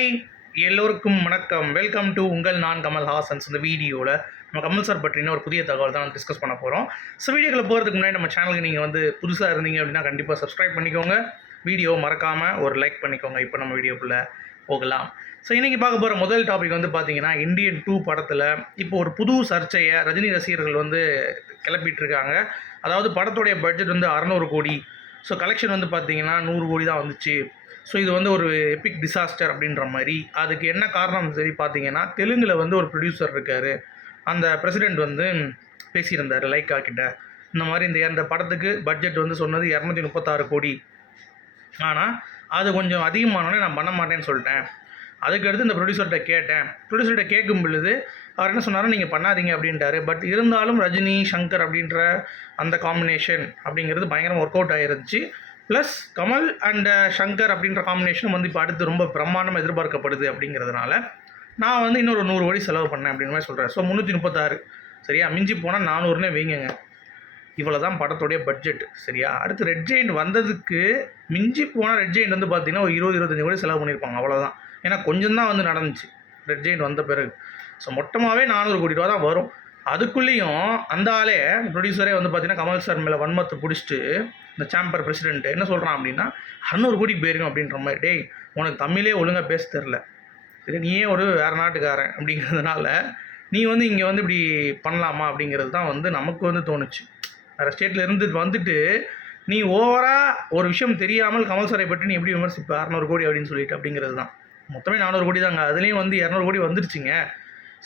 Hi எல்லோருக்கும் வணக்கம். Welcome to உங்கள் நான் கமல் ஹாசன்ஸ். இந்த வீடியோவில் நம்ம கமல் சார் பற்றின ஒரு புதிய தகவல் தான் டிஸ்கஸ் பண்ண போகிறோம் ஸோ வீடியோக்குள்ள போகிறதுக்கு முன்னாடி நம்ம சேனலுக்கு நீங்கள் வந்து புதுசாக இருந்தீங்க அப்படின்னா கண்டிப்பாக சப்ஸ்கிரைப் பண்ணிக்கோங்க. வீடியோ மறக்காமல் ஒரு லைக் பண்ணிக்கோங்க. இப்போ நம்ம வீடியோக்குள்ளே போகலாம். ஸோ இன்றைக்கி பார்க்க போகிற முதல் டாபிக் வந்து பார்த்தீங்கன்னா இந்தியன் டூ படத்தில் இப்போ ஒரு புது சர்ச்சையை ரஜினி ரசிகர்கள் வந்து கிளப்பிட்டு இருக்காங்க அதாவது படத்துடைய பட்ஜெட் வந்து அறநூறு கோடி. ஸோ கலெக்ஷன் வந்து பார்த்தீங்கன்னா நூறு கோடி தான் வந்துச்சு. ஸோ இது வந்து ஒரு எபிக் டிசாஸ்டர் அப்படின்ற மாதிரி. அதுக்கு என்ன காரணம் சரி பார்த்தீங்கன்னா தெலுங்கில் வந்து ஒரு ப்ரொடியூசர் இருக்கார். அந்த பிரசிடெண்ட் வந்து பேசியிருந்தார் லைக்கா கிட்ட. இந்த மாதிரி இந்த இந்த படத்துக்கு பட்ஜெட் வந்து சொன்னது இரநூத்தி முப்பத்தாறு கோடி. ஆனால் அது கொஞ்சம் அதிகமானோடனே நான் பண்ண மாட்டேன்னு சொல்லிட்டேன். அதுக்கடுத்து இந்த ப்ரொடியூசர்கிட்ட கேட்டேன். ப்ரொடியூசர்கிட்ட கேட்கும் பொழுது அவர் என்ன சொன்னாரோ நீங்கள் பண்ணாதீங்க அப்படின்ட்டாரு. பட் இருந்தாலும் ரஜினி சங்கர் அப்படின்ற அந்த காம்பினேஷன் அப்படிங்கிறது பயங்கரம் ஒர்க் அவுட் ஆயிருந்துச்சு. Plus Kamal and Shankar uh, அப்படின்ற காம்பினேஷனும் வந்து இப்போ அடுத்து ரொம்ப பிரம்மாண்டமாக எதிர்பார்க்கப்படுது அப்படிங்கிறதுனால நான் வந்து இன்னொரு நூறு கோடி செலவு பண்ணேன் அப்படின்னு மாதிரி சொல்கிறேன் ஸோ முந்நூற்றி முப்பத்தாறு. சரியா? மிஞ்சி போனால் நானூறுனே வைங்கங்க. இவ்வளோ தான் படத்துடைய பட்ஜெட் சரியா? அடுத்து ரெட் ஜெயின் வந்ததுக்கு மிஞ்சி போனால் ரெட் ஜெயின் வந்து பார்த்திங்கன்னா ஒரு இருபது இருபத்தஞ்சி கோடி செலவு பண்ணியிருப்பாங்க. அவ்வளோதான் ஏன்னா கொஞ்சம் தான் வந்து நடந்துச்சு. ரெட் ஜெயிண்ட் வந்த பிறகு. ஸோ மொத்தமாகவே நானூறு கோடி ரூபா தான் வரும். அதுக்குள்ளேயும் அந்த ஆளே ப்ரொடியூசரே வந்து பார்த்தீங்கன்னா கமல் சார் மேலே வன்மத்தை பிடிச்சிட்டு இந்த சாம்பர் பிரசிடென்ட் என்ன சொல்கிறான் அப்படின்னா அறுநூறு கோடிக்கு போயிருக்கும் அப்படின்ற மாதிரி. டேய் உனக்கு தமிழே ஒழுங்காக பேச தெரில சரி நீயே ஒரு வேறு நாட்டுக்காரன் அப்படிங்கிறதுனால நீ வந்து இங்கே வந்து இப்படி பண்ணலாமா அப்படிங்கிறது தான் வந்து நமக்கு வந்து தோணுச்சு. வேறு ஸ்டேட்டில் இருந்து வந்துட்டு நீ ஓவராக ஒரு விஷயம் தெரியாமல் கமல் சாரை பற்றி நீ எப்படி விமர்சிப்ப? அறநூறு கோடி அப்படின்னு சொல்லிட்டு அப்படிங்கிறது தான். மொத்தமே நானூறு கோடி தாங்க. அதுலேயும் வந்து இரநூறு கோடி வந்துருச்சுங்க.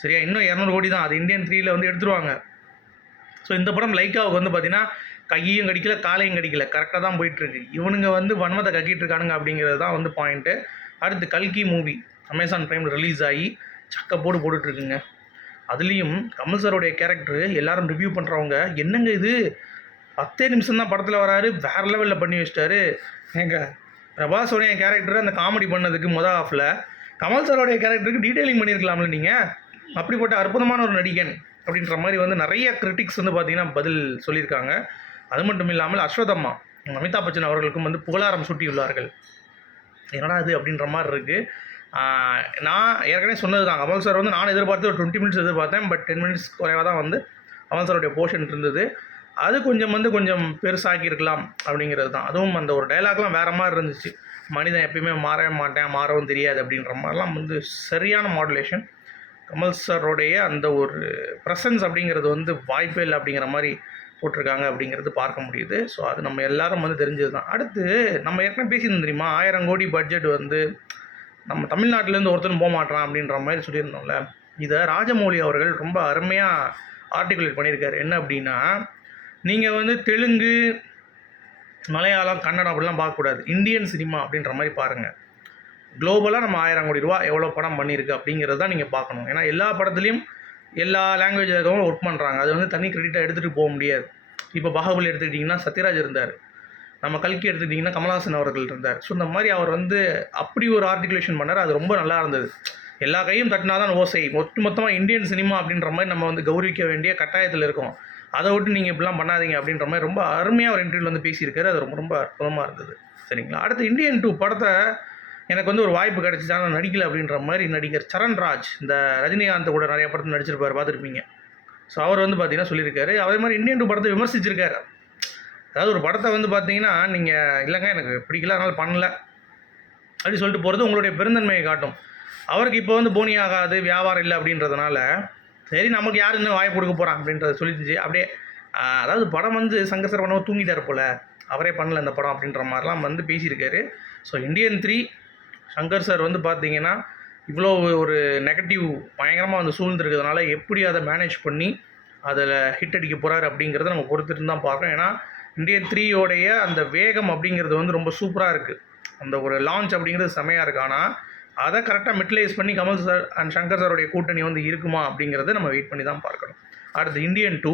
சரியா? இன்னும் இரநூறு கோடி தான். அது இந்தியன் த்ரீயில் வந்து எடுத்துருவாங்க. ஸோ இந்த படம் லைக்காவுக்கு வந்து பார்த்தீங்கன்னா கையையும் கடிக்கல காலையும் கடிக்கல. கரெக்டாக தான் போயிட்டுருக்கு. இவனுங்க வந்து வன்மத்தை கக்கிட்டு இருக்கானுங்க அப்படிங்கிறது தான் வந்து பாயிண்ட்டு அடுத்து கல்கி மூவி அமேசான் ப்ரைமில் ரிலீஸ் ஆகி சக்கப்போடு போட்டுட்ருக்குங்க அதுலேயும் கமல் சாரோடைய கேரக்டரு எல்லாரும் ரிவ்யூ பண்ணுறவங்க என்னங்க இது? பத்தே நிமிஷம் தான் படத்தில் வராரு. வேறு லெவலில் பண்ணி வச்சிட்டாரு. ஏங்க பிரபாஸோடைய கேரக்டர் அந்த காமெடி பண்ணதுக்கு மொதல் ஆஃபில் கமல் சாரோடைய கேரக்டருக்கு டீட்டெயிலிங் பண்ணியிருக்கலாம்ல நீங்கள் அப்படிப்பட்ட அற்புதமான ஒரு நடிகன் அப்படின்ற மாதிரி வந்து நிறைய கிரிட்டிக்ஸ் வந்து பார்த்தீங்கன்னா பதில் சொல்லியிருக்காங்க. அது மட்டும் இல்லாமல் அஸ்வதம்மா அமிதாப் பச்சன் அவர்களுக்கும் வந்து புகழாரம் சூட்டியுள்ளார்கள். என்னடா இது அப்படின்ற மாதிரி இருக்குது நான் ஏற்கனவே சொன்னது தான் கமல் சார் வந்து நான் எதிர்பார்த்து ஒரு டுவெண்ட்டி மினிட்ஸ் எதிர்பார்த்தேன். பட் டென் மினிட்ஸ் குறைவாக தான் வந்து கமல் சாருடைய போர்ஷன் இருந்தது. அது கொஞ்சம் வந்து கொஞ்சம் பெருசாக்கியிருக்கலாம் அப்படிங்கிறது தான். அதுவும் அந்த ஒரு டைலாக்லாம் வேறு மாதிரி இருந்துச்சு. மனிதன் எப்பயுமே மாறவே மாட்டேன் மாறவும் தெரியாது அப்படின்ற மாதிரிலாம் வந்து சரியான மாடுலேஷன் கமல் சாரோடைய அந்த ஒரு ப்ரெசன்ஸ் அப்படிங்கிறது வந்து வாய்ப்பே இல்லை அப்படிங்கிற மாதிரி போட்டிருக்காங்க அப்படிங்கிறது பார்க்க முடியுது. ஸோ அது நம்ம எல்லாரும் வந்து தெரிஞ்சது தான் அடுத்து நம்ம ஏற்கனவே பேசியிருந்தோம் தெரியுமா? ஆயிரம் கோடி பட்ஜெட் வந்து நம்ம தமிழ்நாட்டிலேருந்து ஒருத்தரும் போக மாட்டான் அப்படின்ற மாதிரி சொல்லியிருந்தோம்ல. இதை ராஜமௌழி அவர்கள் ரொம்ப அருமையாக ஆர்டிகுலேட் பண்ணியிருக்காரு. என்ன அப்படின்னா நீங்கள் வந்து தெலுங்கு மலையாளம் கன்னடம் அப்படிலாம் பார்க்கக்கூடாது. இந்தியன் சினிமா அப்படின்ற மாதிரி பாருங்கள் குளோபலாக நம்ம ஆயிரம் கோடி ரூபா எவ்வளோ படம் பண்ணியிருக்கு அப்படிங்கிறது தான் நீங்கள் பார்க்கணும். ஏன்னா எல்லா படத்துலையும் எல்லா லாங்குவேஜில் இருக்கவங்க ஒர்க் பண்ணுறாங்க அது வந்து தனி கிரெடிட்டாக எடுத்துகிட்டு போக முடியாது. இப்போ பாகுபலி எடுத்துக்கிட்டிங்கன்னா சத்யராஜ் இருந்தார். நம்ம கல்கி எடுத்துக்கிட்டிங்கன்னா கமல்ஹாசன் அவர்கள் இருந்தார். ஸோ இந்த மாதிரி அவர் வந்து அப்படி ஒரு ஆர்டிகுலேஷன் பண்ணார். அது ரொம்ப நல்லா இருந்தது. எல்லா கையும் தட்டினா தான் ஓசை. மொத்த மொத்தமாக இந்தியன் சினிமா அப்படின்ற மாதிரி நம்ம வந்து கௌரவிக்க வேண்டிய கட்டாயத்தில் இருக்கோம். அதை விட்டு நீங்கள் இப்படிலாம் பண்ணாதீங்க அப்படின்ற மாதிரி ரொம்ப அருமையாக ஒரு இன்டர்வியூவில் வந்து பேசியிருக்காரு. அது ரொம்ப ரொம்ப அற்புதமாக இருந்தது. சரிங்களா? அடுத்து இந்தியன் டூ படத்தை எனக்கு வந்து ஒரு வாய்ப்பு கிடச்சிச்சு ஆனால் நடிக்கல அப்படின்ற மாதிரி நடிகர் சரண்ராஜ் இந்த ரஜினிகாந்த் கூட நிறைய படத்தில் நடிச்சிருப்பார் பார்த்துருப்பீங்க. ஸோ அவர் வந்து பார்த்தீங்கன்னா சொல்லியிருக்காரு. அதே மாதிரி இந்தியன் டூ படத்தை விமர்சிச்சிருக்காரு. அதாவது ஒரு படத்தை வந்து பார்த்தீங்கன்னா நீங்கள் இல்லைங்க எனக்கு பிடிக்கல அதனால் பண்ணல. அப்படி சொல்லிட்டு போகிறது உங்களுடைய பெருந்தன்மையை காட்டும். அவருக்கு இப்போ வந்து போனி ஆகாது வியாபாரம் இல்லை அப்படின்றதுனால சரி நமக்கு யார் இன்னும் வாய்ப்பு கொடுக்க போகிறான் அப்படின்றத சொல்லிடுச்சு அப்படியே அதாவது படம் வந்து சங்கர் சார் பண்ணவும் தூங்கிட்டார் போல். அவரே பண்ணல இந்த படம் அப்படின்ற மாதிரிலாம் வந்து பேசியிருக்காரு. So Indian three Shankar sir வந்து பார்த்தீங்கன்னா இவ்வளோ ஒரு நெகட்டிவ் பயங்கரமாக வந்து சூழ்ந்துருக்கிறதுனால எப்படி அதை மேனேஜ் பண்ணி அதில் ஹிட் அடிக்க போகிறாரு அப்படிங்கிறத நம்ம பொறுத்துட்டு தான் பார்க்குறோம். ஏன்னா இந்தியன் த்ரீயோடைய அந்த வேகம் அப்படிங்கிறது வந்து ரொம்ப சூப்பராக இருக்குது அந்த ஒரு லான்ச் அப்படிங்கிறது செமையாக இருக்குது ஆனால் அதை கரெக்டாக மிட்லைஸ் பண்ணி கமல் சார் அண்ட் சங்கர் சாருடைய கூட்டணி வந்து இருக்குமா அப்படிங்கிறத நம்ம வெயிட் பண்ணி தான் பார்க்கணும். அடுத்து இந்தியன் டூ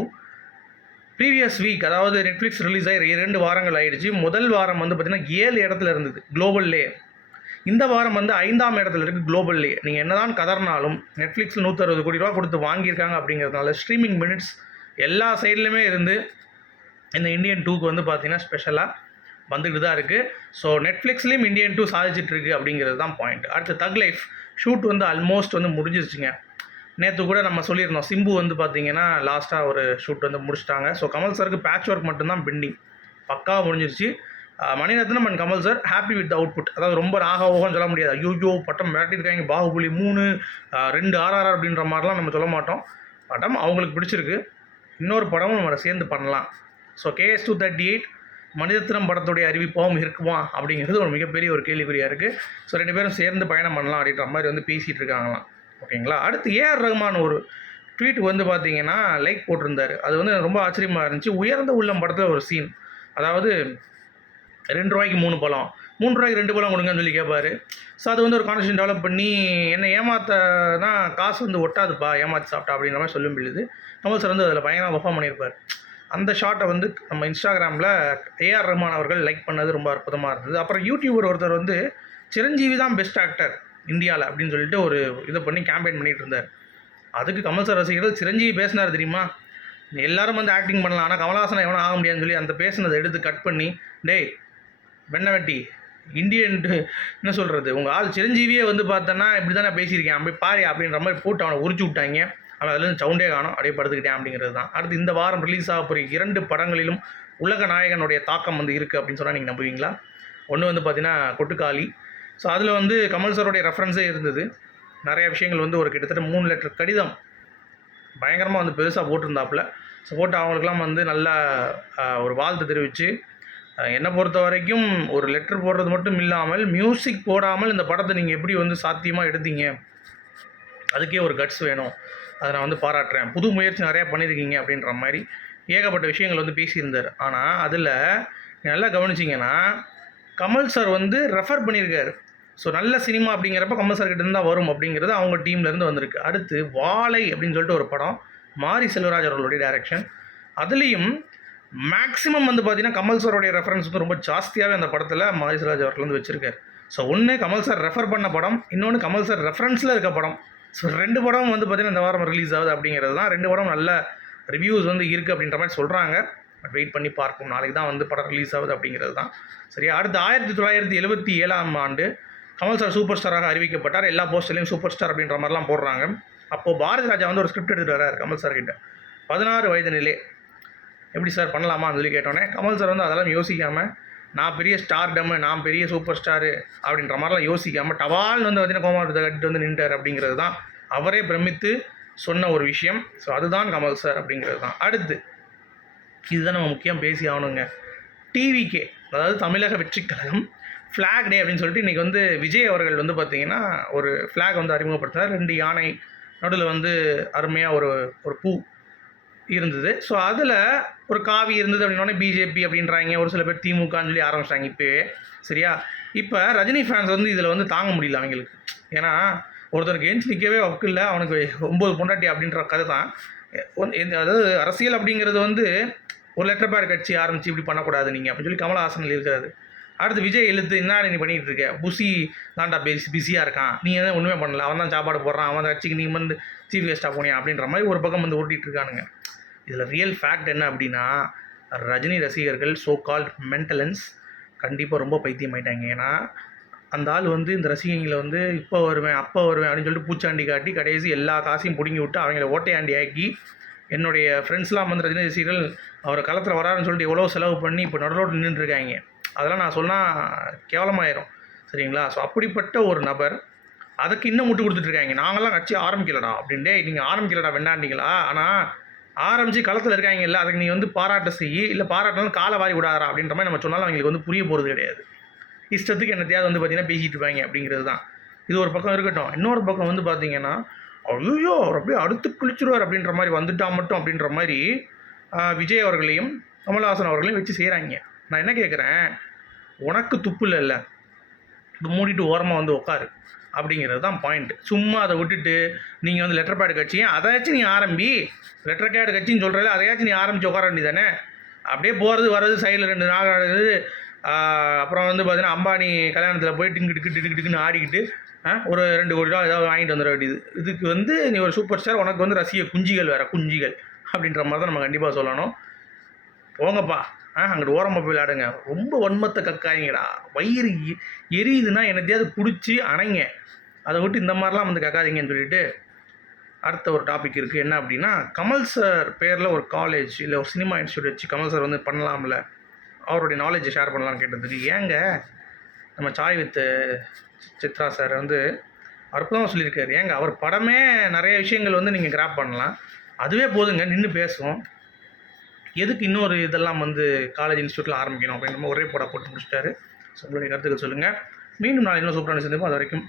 ப்ரீவியஸ் வீக் அதாவது நெட்ஃப்ளிக்ஸ் ரிலீஸ் ஆகி இரண்டு வாரங்கள் ஆயிடுச்சு. முதல் வாரம் வந்து பார்த்திங்கன்னா ஏழு இடத்துல இருந்தது. குளோபல்லே இந்த வாரம் வந்து ஐந்தாம் இடத்துல இருக்குது குளோபல்லே. நீங்கள் என்னதான் கதர்னாலும் நெட்ஃப்ளிக்ஸில் நூற்றறுபது கோடி ரூபா கொடுத்து வாங்கியிருக்காங்க அப்படிங்கிறதுனால ஸ்ட்ரீமிங் மினிட்ஸ் எல்லா சைட்லையுமே இருந்து இந்த இந்தியன் டூக்கு வந்து பார்த்தீங்கன்னா ஸ்பெஷலாக வந்துக்கிட்டு தான் இருக்குது ஸோ நெட்ஃப்ளிக்ஸ்லேயும் இந்தியன் டூ சாதிச்சிட்டு இருக்கு அப்படிங்கிறது தான் பாயிண்ட் அடுத்து தக் லைஃப் ஷூட் வந்து ஆல்மோஸ்ட் வந்து முடிஞ்சிருச்சுங்க. நேற்று கூட நம்ம சொல்லியிருந்தோம் சிம்பு வந்து பார்த்தீங்கன்னா லாஸ்ட்டாக ஒரு ஷூட் வந்து முடிச்சிட்டாங்க. ஸோ கமல் சருக்கு பேட்ச் ஒர்க் மட்டும்தான் பெண்டிங் பக்காவாக முடிஞ்சிருச்சு. Maniratnam and Kamal sir happy with output அதாவது ரொம்ப ராக ஓகம்னு சொல்ல முடியாது. ஐயோ பட்டம் மிரட்டிருக்காங்க பாகுபலி மூணு ரெண்டு ஆர்ஆர் அப்படின்ற மாதிரிலாம் நம்ம சொல்ல மாட்டோம். படம் அவங்களுக்கு பிடிச்சிருக்கு. இன்னொரு படமும் நம்ம சேர்ந்து பண்ணலாம். So KS two thirty eight Maniratnam படத்துடைய அறிவிப்பாகவும் இருக்குமா? அப்படிங்கிறது ஒரு மிகப்பெரிய ஒரு கேள்விக்குறியாக இருக்குது ஸோ ரெண்டு பேரும் சேர்ந்து பயணம் பண்ணலாம் அப்படின்ற மாதிரி வந்து பேசிகிட்டு இருக்காங்களாம். ஓகேங்களா அடுத்து ஏஆர் ரஹ்மான் ஒரு ட்வீட் வந்து பார்த்தீங்கன்னா லைக் போட்டிருந்தாரு. அது வந்து ரொம்ப ஆச்சரியமாக இருந்துச்சு. உயர்ந்த உள்ளம் படத்தில் ஒரு சீன் அதாவது ரெண்டு ரூபாய்க்கு மூணு பழம். மூணு ரூபாய்க்கு ரெண்டு பழம் கொடுங்கன்னு சொல்லி கேட்பாரு ஸோ அது வந்து ஒரு கான்வர்சேஷன் டெவலப் பண்ணி என்னை ஏமாத்தனா காசு வந்து ஒட்டாதுப்பா ஏமாற்றி சாப்பிட்டா அப்படின்ற மாதிரி சொல்லும் பொழுது கமல் சார் வந்து அதில் பயங்கரமாக பர்ஃபார்ம் பண்ணியிருப்பார். அந்த ஷாட்டை வந்து நம்ம இன்ஸ்டாகிராமில் ஏஆர் ரஹ்மான் அவர்கள் லைக் பண்ணது ரொம்ப அற்புதமாக இருந்தது. அப்புறம் யூடியூபர் ஒருத்தர் வந்து சிரஞ்சீவி தான் பெஸ்ட் ஆக்டர் இந்தியாவில் அப்படின்னு சொல்லிட்டு ஒரு இதை பண்ணி கேம்பெயின் பண்ணிகிட்டு இருந்தார். அதுக்கு கமல் சார் ரசிகர்கள் சிரஞ்சீவி பேசினார் தெரியுமா? எல்லாரும் வந்து ஆக்டிங் பண்ணலாம் ஆனால் கமலஹாசன் எவனும் ஆக முடியாதுன்னு சொல்லி அந்த பேசினதை எடுத்து கட் பண்ணி டேய் வெண்ணவெட்டி இந்தியன் என்ன சொல்கிறது உங்கள் ஆள் சிரஞ்சீவியே வந்து பார்த்தோன்னா இப்படி தானே பேசியிருக்கேன். அப்படி பாரு அப்படின்ற மாதிரி போட்டு அவனை உரிச்சு விட்டாங்க. அவன் அதுலேருந்து சவுண்டே காணும். அப்படியே படுத்துக்கிட்டேன் அப்படிங்கிறது தான். அடுத்து இந்த வாரம் ரிலீஸ் ஆக போகிற இரண்டு படங்களிலும் உலக நாயகனுடைய தாக்கம் வந்து இருக்குது அப்படின்னு சொன்னால் நீங்கள் நம்புவீங்களா? ஒன்று வந்து பார்த்தீங்கன்னா கொட்டுக்காளி. ஸோ அதில் வந்து கமல் சாரோடைய ரெஃபரன்ஸே இருந்தது. நிறைய விஷயங்கள் வந்து ஒரு கிட்டத்தட்ட மூணு லெட்டர் கடிதம் பயங்கரமாக வந்து பெருசாக போட்டிருந்தாப்புல. ஸோ போட்டு அவங்களுக்குலாம் வந்து நல்லா ஒரு வாழ்த்து தெரிவித்து என்னை பொறுத்த வரைக்கும் ஒரு லெட்டர் போடுறது மட்டும் இல்லாமல் மியூசிக் போடாமல் இந்த படத்தை நீங்கள் எப்படி வந்து சாத்தியமாக எடுத்தீங்க? அதுக்கே ஒரு கட்ஸ் வேணும். அதை நான் வந்து பாராட்டுறேன். புது முயற்சி நிறையா பண்ணியிருக்கீங்க அப்படின்ற மாதிரி ஏகப்பட்ட விஷயங்கள் வந்து பேசியிருந்தார். ஆனால் அதில் நல்லா கவனிச்சிங்கன்னா கமல் சார் வந்து ரெஃபர் பண்ணியிருக்காரு. ஸோ நல்ல சினிமா அப்படிங்கிறப்ப கமல் சார் கிட்ட இருந்தால் வரும் அப்படிங்கிறது அவங்க டீம்லேருந்து வந்திருக்கு. அடுத்து வாழை அப்படின்னு சொல்லிட்டு ஒரு படம் மாரி செல்வராஜ் அவர்களுடைய டைரக்ஷன் அதுலேயும் மேக்ஸிமம் வந்து பார்த்தீங்கன்னா கமல் சாரோடைய ரெஃபரன்ஸ் வந்து ரொம்ப ஜாஸ்தியாகவே அந்த படத்தில் மாரி அவர்கள் வந்து வச்சுருக்காரு. ஸோ ஒன்று கமல் சார் ரெஃபர் பண்ண படம் இன்னொன்று கமல் சார் ரெஃபரன்ஸில் இருக்க படம். ஸோ ரெண்டு படம் வந்து பார்த்தீங்கன்னா இந்த வாரம் ரிலீஸ் ஆகுது அப்படிங்கிறது தான். ரெண்டு படம் நல்ல ரிவ்யூஸ் வந்து இருக்குது அப்படின்ற மாதிரி சொல்கிறாங்க பட் வெயிட் பண்ணி பார்ப்போம். நாளைக்கு தான் வந்து படம் ரிலீஸ் ஆகுது அப்படிங்கிறது தான். சரியா அடுத்து ஆயிரத்தி தொள்ளாயிரத்தி எழுபத்தி ஏழாம் ஆண்டு கமல் சார் சூப்பர் ஸ்டாராக அறிவிக்கப்பட்டார். எல்லா போஸ்டர்லையும் சூப்பர் ஸ்டார் அப்படின்ற மாதிரிலாம் போடுறாங்க. அப்போது பாரதி ராஜா வந்து ஒரு ஸ்கிரிப்ட் எடுத்துகிட்டு வரார் கமல் சார் கிட்ட பதினாறு வயது நிலை எப்படி சார் பண்ணலாமான்னு சொல்லி கேட்டோன்னே கமல் சார் வந்து அதெல்லாம் யோசிக்காமல் நான் பெரிய ஸ்டார் டம்மு நான் பெரிய சூப்பர் ஸ்டாரு அப்படின்ற மாதிரிலாம் யோசிக்காமல் டவால்னு வந்து பார்த்தீங்கன்னா கோமாட்டத்தை கட்டிட்டு வந்து நின்றார் அப்படிங்கிறது தான் அவரே பிரமித்து சொன்ன ஒரு விஷயம். ஸோ அதுதான் கமல் சார் அப்படிங்கிறது தான். அடுத்து இதுதான் நம்ம முக்கியம் பேசி ஆகணுங்க. டிவிகே அதாவது தமிழக வெற்றி கழகம் ஃப்ளாக் டே அப்படின்னு சொல்லிட்டு இன்றைக்கி வந்து விஜய் அவர்கள் வந்து பார்த்திங்கன்னா ஒரு ஃப்ளாக் வந்து அறிமுகப்படுத்தினார் ரெண்டு யானை நடுவில் வந்து அருமையாக ஒரு ஒரு பூ இருந்தது. ஸோ அதில் ஒரு காவி இருந்தது அப்படின்னோடனே பிஜேபி அப்படின்றாங்க. ஒரு சில பேர் திமுகன்னு சொல்லி ஆரம்பிச்சிட்டாங்க இப்போவே. சரியா? இப்போ ரஜினி ஃபேன்ஸ் வந்து இதில் வந்து தாங்க முடியல அவங்களுக்கு. ஏன்னா ஒருத்தனுக்கு எஞ்சி நிற்கவே வக்கு இல்லை. அவனுக்கு ஒம்பது பொண்டாட்டி அப்படின்ற கதை தான். ஒன்- எந்த- அதாவது அரசியல் அப்படிங்கிறது வந்து ஒரு லெட்டர் பேர் கட்சி ஆரம்பித்து இப்படி பண்ணக்கூடாது நீங்கள் அப்படின்னு சொல்லி கமலஹாசன் இருக்கிறது அடுத்து விஜய் எழுத்து என்ன நீ பண்ணிகிட்டு இருக்க? புசி தாண்டா பேசி பிஸியாக இருக்கான். நீ எதுவும் ஒன்றுமே பண்ணல. அவன் தான் சாப்பாடு போடுறான். அவன் தான் கட்சிக்கு நீ வந்து சீஃப் கெஸ்ட்டாக போனியா அப்படின்ற மாதிரி ஒரு பக்கம் வந்து ஓட்டிகிட்டு இருக்கானுங்க. இதில் ரியல் ஃபேக்ட் என்ன அப்படின்னா ரஜினி ரசிகர்கள் சோ கால்ட் மென்டலன்ஸ் கண்டிப்பாக ரொம்ப பைத்தியம் ஆயிட்டாங்க ஏன்னா அந்த ஆள் வந்து இந்த ரசிகங்களை வந்து இப்போ வருவேன் அப்போ வருவேன் அப்படின்னு சொல்லிட்டு பூச்சாண்டி காட்டி கடைசி எல்லா காசையும் பிடுங்கி விட்டு அவங்கள ஓட்டையாண்டி ஆக்கி என்னுடைய ஃப்ரெண்ட்ஸ்லாம் வந்து ரஜினி ரசிகர்கள் அவர் களத்தில் வராருன்னு சொல்லிட்டு எவ்வளோ செலவு பண்ணி இப்போ நடுரோடு நின்றுருக்காங்க. அதெல்லாம் நான் சொன்னால் கேவலமாயிரும். சரிங்களா? ஸோ அப்படிப்பட்ட ஒரு நபர் அதுக்கு இன்னும் முட்டு கொடுத்துட்ருக்காங்க நாங்களாம் கட்சி ஆரம்பிக்கலடா அப்படின்ட்டு நீங்கள் ஆரம்பிக்கலடா வேண்டாண்டிங்களா ஆனால் ஆரம்பித்து களத்தில் இருக்காங்கல்ல அதுக்கு நீ வந்து பாராட்ட செய்யி இல்லை பாராட்டணும் காலை வாரி விடாதா அப்படின்ற மாதிரி நம்ம சொன்னாலும் அவங்களுக்கு வந்து புரிய போகிறது கிடையாது. இஷ்டத்துக்கு என்னத்தையாவது வந்து பார்த்தீங்கன்னா பேசிகிட்டு இருப்பாங்க அப்படிங்கிறது தான். இது ஒரு பக்கம் இருக்கட்டும். இன்னொரு பக்கம் வந்து பார்த்தீங்கன்னா ஐயோ அவர் அப்படியே அடுத்து குளிச்சிருவார் அப்படின்ற மாதிரி வந்துட்டா மட்டும் அப்படின்ற மாதிரி விஜய் அவர்களையும் கமல்ஹாசன் அவர்களையும் வச்சு செய்கிறாங்க நான் என்ன கேட்குறேன் உனக்கு துப்பு இல்லைல்ல. மூடிட்டு ஓரமாக வந்து உட்காரு அப்படிங்கிறது தான் பாயிண்ட் சும்மா அதை விட்டுட்டு நீங்கள் வந்து லெட்டர் பேடு கட்சியும் அதையாச்சும் நீ ஆரம்பி லெட்டர் கேடு கட்சின்னு சொல்கிறல அதையாச்சும் நீ ஆரம்பிச்சு உட்கார வேண்டியதானே அப்படியே போகிறது வர்றது சைடில் ரெண்டு நாள் ஆடுறது அப்புறம் வந்து பார்த்தீங்கன்னா அம்பானி கல்யாணத்தில் போய் டிங்கு டிக்கு டிக்கு டிக்குன்னு ஆடிக்கிட்டு ஒரு ரெண்டு கோடி ரூபா ஏதாவது வாங்கிட்டு வந்துட வேண்டியது. இதுக்கு வந்து நீ ஒரு சூப்பர் ஸ்டார் உனக்கு வந்து ரசிக குஞ்சிகள் வேறு குஞ்சிகள் அப்படின்ற மாதிரி தான் நம்ம கண்டிப்பாக சொல்லணும். போங்கப்பா. அங்கிட்டு ஓரமாக போய் விளையாடுங்க. ரொம்ப வன்மத்தை கக்காதீங்கடா. வயிறு எரியுதுன்னா என்னத்தையாவது பிடிச்சி அணைங்க. அதை விட்டு இந்த மாதிரிலாம் வந்து கக்காதீங்கன்னு சொல்லிட்டு அடுத்த ஒரு டாபிக் இருக்குது என்ன அப்படின்னா கமல் சார் பேரில் ஒரு காலேஜ் இல்லை ஒரு சினிமா இன்ஸ்டியூட் வச்சு கமல் சார் வந்து பண்ணலாம்ல. அவருடைய நாலேஜை ஷேர் பண்ணலாம்னு கேட்டதுக்கு. ஏங்க? நம்ம சாய் வித் சித்ரா சார் வந்து அற்புதமாக சொல்லியிருக்காரு. ஏங்க அவர் படமே நிறைய விஷயங்கள் வந்து நீங்கள் கிராப் பண்ணலாம். அதுவே போதுங்க நின்று பேசுவோம். எதுக்கு இன்னொரு இதெல்லாம் வந்து காலேஜ் இன்ஸ்டியூட்டில் ஆரம்பிக்கணும் அப்படின்னு நம்ம ஒரே போட போட்டு முடிச்சிட்டாரு. ஸோ உங்களுடைய கருத்துக்கள் சொல்லுங்கள் மீண்டும் நாளை இன்னும் சூப்பரான சந்திப்போம். அது வரைக்கும்